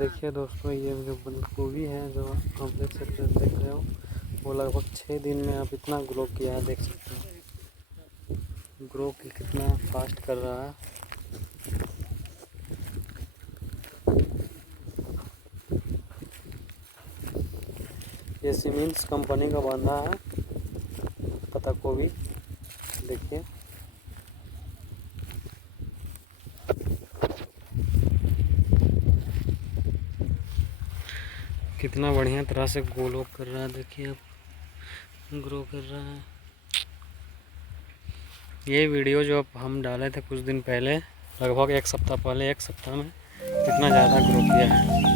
देखिए दोस्तों, ये जो बंद गोभी है जो आप देख रहे हो, वो लगभग 6 दिन में अब इतना ग्रो किया है। देख सकते हो ग्रो कितना फास्ट कर रहा है। ये सीमेंस कंपनी का बंधा है पत्ता गोभी। देखिए कितना बढ़िया तरह से ग्रो कर रहा है। देखिए अब ग्रो कर रहा है। ये वीडियो जो अब हम डाले थे कुछ दिन पहले, लगभग 1 सप्ताह पहले, 1 सप्ताह में इतना ज़्यादा ग्रो किया है।